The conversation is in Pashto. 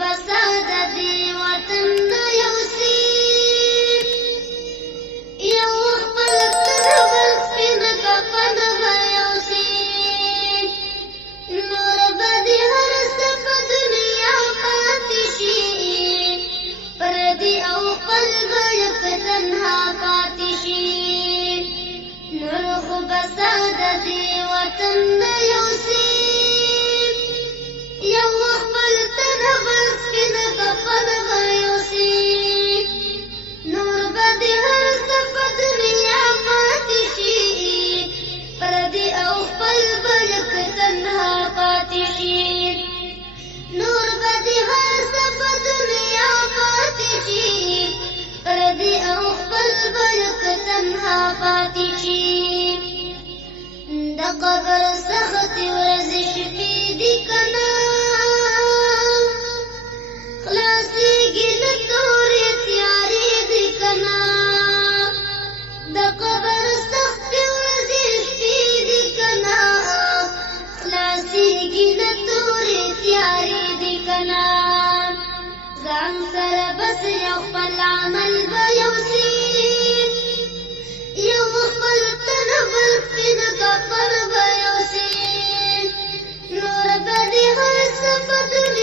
بساد دی وطن یوسی یو خپل تربل سپین کفن یوسی نور بدی هر سپ دنیا پاتی شي پردی او خپل غړپ تنها پاتی شي نور خو بساد دی وطن یوسی یو خپل تربل سپین کفن یوسی نور بدی هر سپ دنیا پاتی شي پردی او خپل غړپ تنها پاتی شي نور بدی هر سپ دنیا پاتی شي پردی او خپل غړپ تنها پاتی شي د قبر سخت ورځې شپې دي کنه خلاصېږي له تورې تیارې دي کنه د قبر سخت ورځې شپې دي کنه خلاصېږي له تورې تیارې دي کنه ځان سره بس یو خپل عمل به یوسي یو خپل تن بل سپین کفن به یوسي نور به دې هر څه په دنیا